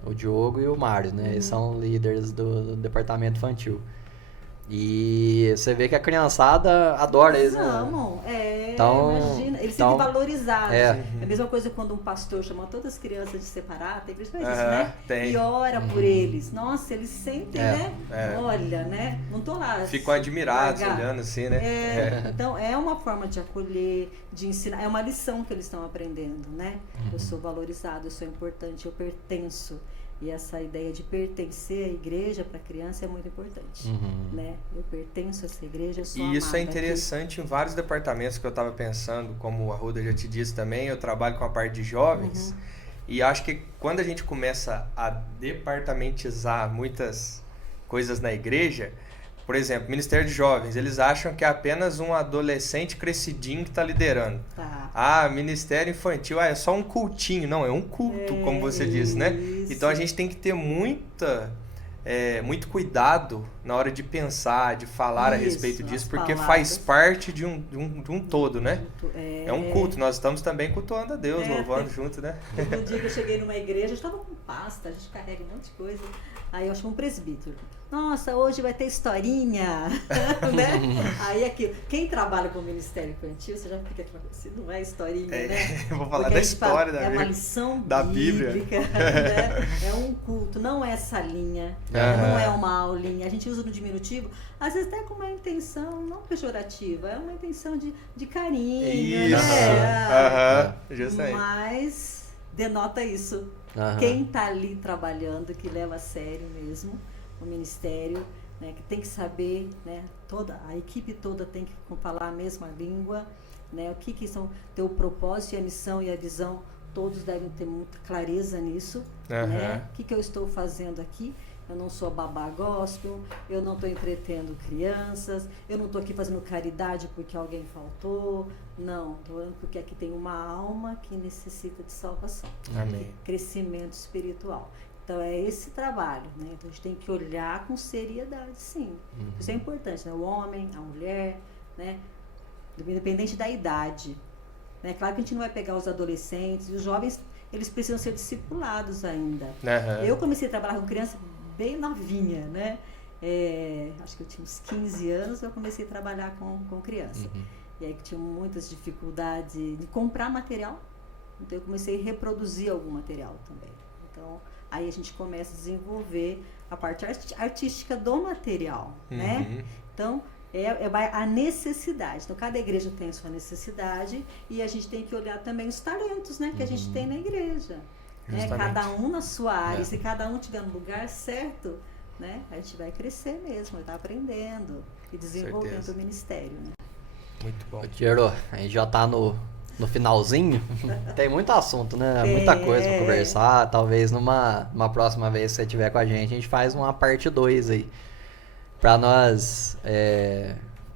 o Diogo e o Mário, né? Eles são líderes do departamento infantil. E você vê que a criançada adora eles, né? Amam, imagina, eles se sentem valorizados. É a mesma coisa quando um pastor chama todas as crianças de separar, tem igreja que faz isso, né? E ora por eles. Nossa, eles sentem, né? Olha, né? Não tô lá. Ficam admirados, olhando assim, né? Então, é uma forma de acolher, de ensinar, é uma lição que eles estão aprendendo, né? Eu sou valorizado, eu sou importante, eu pertenço. E essa ideia de pertencer à igreja para a criança é muito importante, né? Eu pertenço a essa igreja, eu sou amada. E isso é aqui. interessante em vários departamentos que eu estava pensando, como a Ruda já te disse também, eu trabalho com a parte de jovens, e acho que quando a gente começa a departamentizar muitas coisas na igreja, por exemplo, Ministério de Jovens, eles acham que é apenas um adolescente crescidinho que está liderando. Ministério Infantil, é só um cultinho. Não, é um culto, como você disse, né? Então a gente tem que ter muito cuidado na hora de pensar, de falar a respeito disso, porque faz parte de um todo, né? É um culto, nós estamos também cultuando a Deus, louvando junto, né? No dia que eu cheguei numa igreja, eu estava com pasta, a gente carrega um monte de coisa. Aí eu acho um presbítero. Nossa, hoje vai ter historinha, né? Aí aqui, quem trabalha com o Ministério Infantil, você já fica assim, não é historinha, né? Eu vou falar da história da Bíblia. É uma lição da bíblica, né? É um culto, não é salinha, não é uma aulinha. A gente usa no diminutivo, às vezes até com uma intenção não pejorativa, é uma intenção de carinho, né? Justamente. Mas denota isso. Quem está ali trabalhando, que leva a sério mesmo o ministério, né, que tem que saber, né, a equipe toda tem que falar a mesma língua, né, o que são ter o propósito e a missão e a visão, todos devem ter muita clareza nisso, né? O que eu estou fazendo aqui? Eu não sou babá gospel, eu não estou entretendo crianças, eu não estou aqui fazendo caridade porque alguém faltou, não, estou falando porque aqui tem uma alma que necessita de salvação. Amém. Crescimento espiritual. Então é esse trabalho, né? Então a gente tem que olhar com seriedade, sim. Isso é importante, né? O homem, a mulher, né? Independente da idade. Né? Claro que a gente não vai pegar os adolescentes, os jovens, eles precisam ser discipulados ainda. Eu comecei a trabalhar com criança bem novinha, né? Acho que eu tinha uns 15 anos, eu comecei a trabalhar com criança. E aí que tinha muitas dificuldades de comprar material, então eu comecei a reproduzir algum material também. Então, aí a gente começa a desenvolver a parte artística do material, né? Então, a necessidade. Então, cada igreja tem a sua necessidade e a gente tem que olhar também os talentos, né, que a gente tem na igreja. Né? Cada um na sua área. Se cada um estiver no lugar certo, né, a gente vai crescer mesmo, vai estar aprendendo e desenvolvendo o ministério. Né? Muito bom. Tiero, a gente já está no finalzinho. Tem muito assunto, né? Muita coisa para conversar. Talvez numa próxima vez que você estiver com a gente faz uma parte 2 aí. Para nós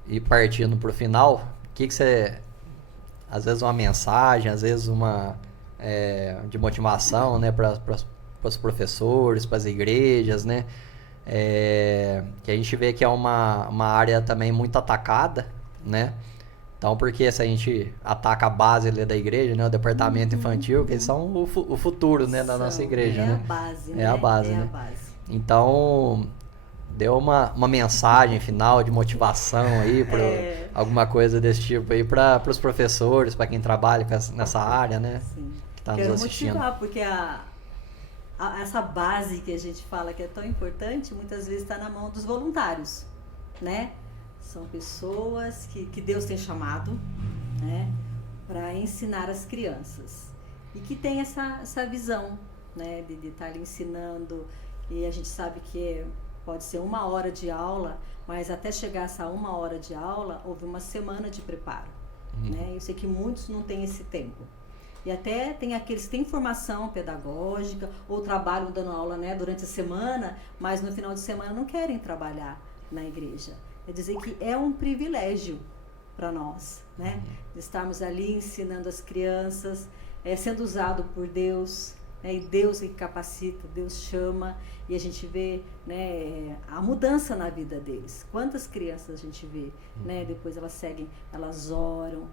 ir partindo para o final, o que você... Às vezes uma mensagem, às vezes uma... de motivação, né? Para os professores, para as igrejas, né? Que a gente vê que é uma área também muito atacada, né? Então, porque se a gente ataca a base da igreja, né, o departamento infantil, que eles são o futuro, né, da nossa igreja, né? A base, né? É a base, né? Então, deu uma mensagem final de motivação aí, alguma coisa desse tipo aí para os professores, para quem trabalha nessa área, né? Sim. Que está nos assistindo. Motivar, porque essa base que a gente fala que é tão importante, muitas vezes está na mão dos voluntários, né? São pessoas que Deus tem chamado, né, para ensinar as crianças. E que tem essa visão, né, de estar ali ensinando. E a gente sabe que pode ser 1 hora de aula, mas até chegar essa 1 hora de aula, houve uma semana de preparo. Né? Eu sei que muitos não têm esse tempo. E até tem aqueles que têm formação pedagógica ou trabalham dando aula, né, durante a semana, mas no final de semana não querem trabalhar na igreja. Quer dizer que é um privilégio para nós, né? De estarmos ali ensinando as crianças, sendo usado por Deus, né? E Deus que capacita, Deus chama, e a gente vê, né, a mudança na vida deles. Quantas crianças a gente vê, né? Depois elas seguem, elas oram,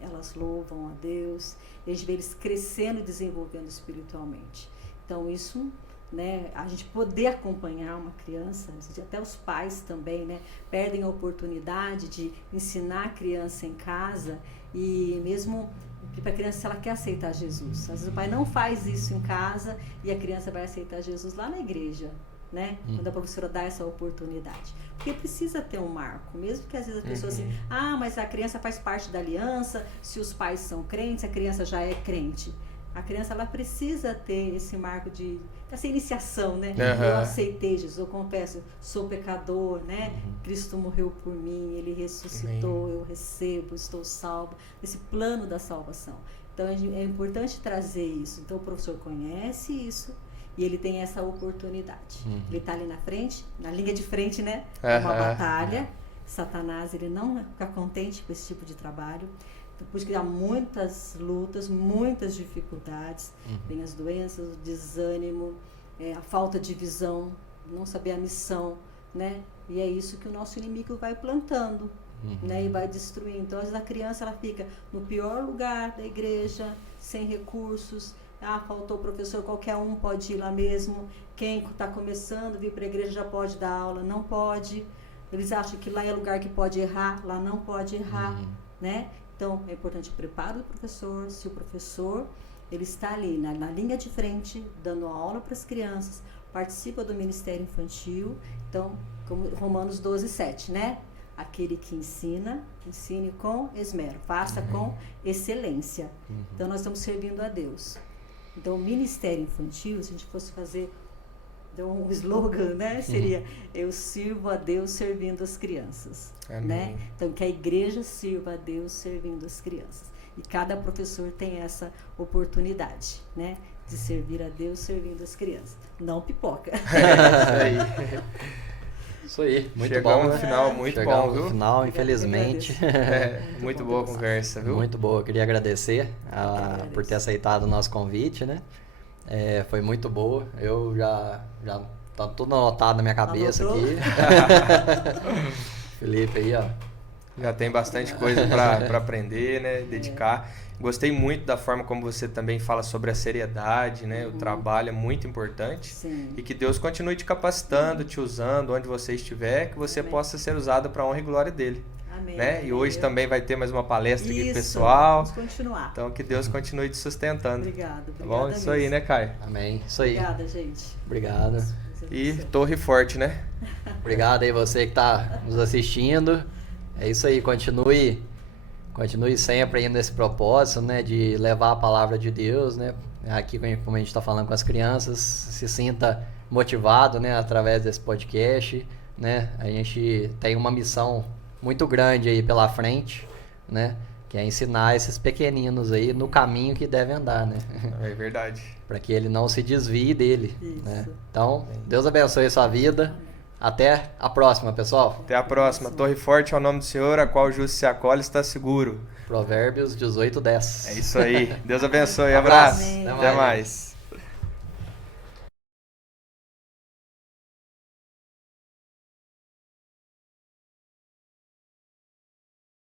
elas louvam a Deus, e a gente vê eles crescendo e desenvolvendo espiritualmente. Então isso né, a gente poder acompanhar uma criança, até os pais também, né, perdem a oportunidade de ensinar a criança em casa, e mesmo que para a criança, se ela quer aceitar Jesus, às vezes o pai não faz isso em casa e a criança vai aceitar Jesus lá na igreja, né, quando a professora dá essa oportunidade, porque precisa ter um marco, mesmo que às vezes a pessoa assim, mas a criança faz parte da aliança, se os pais são crentes, a criança já é crente. A criança, ela precisa ter esse marco essa iniciação, né? Eu aceitei Jesus, eu confesso, sou pecador, né? Cristo morreu por mim, Ele ressuscitou, eu recebo, estou salvo. Esse plano da salvação. Então, é importante trazer isso. Então, o professor conhece isso e ele tem essa oportunidade. Ele está ali na frente, na linha de frente, né? Uma batalha. Satanás, ele não fica contente com esse tipo de trabalho. Por isso que há muitas lutas, muitas dificuldades, vem as doenças, o desânimo, a falta de visão, não saber a missão, né? E é isso que o nosso inimigo vai plantando, né? E vai destruindo. Então, às vezes a criança, ela fica no pior lugar da igreja, sem recursos. Faltou professor, qualquer um pode ir lá mesmo. Quem está começando a vir para a igreja já pode dar aula, não pode. Eles acham que lá é lugar que pode errar, lá não pode errar, né? Então, é importante o preparo do professor. Se o professor ele está ali na linha de frente, dando aula para as crianças, participa do Ministério Infantil. Então, como Romanos 12:7, né? Aquele que ensina, ensine com esmero, faça com excelência. Então, nós estamos servindo a Deus. Então, o Ministério Infantil, se a gente fosse fazer um slogan, né? Seria eu sirvo a Deus servindo as crianças, né? Então, que a igreja sirva a Deus servindo as crianças. E cada professor tem essa oportunidade, né? De servir a Deus servindo as crianças. Não pipoca. Isso aí, muito Chegamos bom. No final, muito Chegamos bom, viu? No final, infelizmente. Muito boa a conversa, viu? Muito boa. Queria agradecer por ter aceitado o nosso convite, né? Foi muito boa. Eu já tá tudo anotado na minha cabeça aqui. Felipe aí, ó. Já tem bastante coisa para aprender, né? Dedicar. Gostei muito da forma como você também fala sobre a seriedade, né? O trabalho é muito importante. Sim. E que Deus continue te capacitando, te usando onde você estiver, que você possa ser usado para a honra e glória dele. Amém. Né? E hoje também vai ter mais uma palestra aqui Isso, pessoal. vamos continuar. Então que Deus continue te sustentando. Obrigada. Tá bom? Isso aí, né, Caio? Amém. Isso aí. Obrigada, gente. Obrigado. E torre forte, né? Obrigado aí você que tá nos assistindo. É isso aí, continue sempre aí nesse propósito, né, de levar a palavra de Deus, né, aqui como a gente está falando com as crianças, se sinta motivado, né, através desse podcast, né, a gente tem uma missão muito grande aí pela frente, né, que é ensinar esses pequeninos aí no caminho que devem andar, né. É verdade. Para que ele não se desvie dele, Isso. né. Então, Deus abençoe a sua vida. Até a próxima, pessoal. Até a próxima. Torre forte é o nome do Senhor, a qual o justo se acolhe está seguro. Provérbios 18:10. É isso aí. Deus abençoe. Abraço. Amém. Até mais.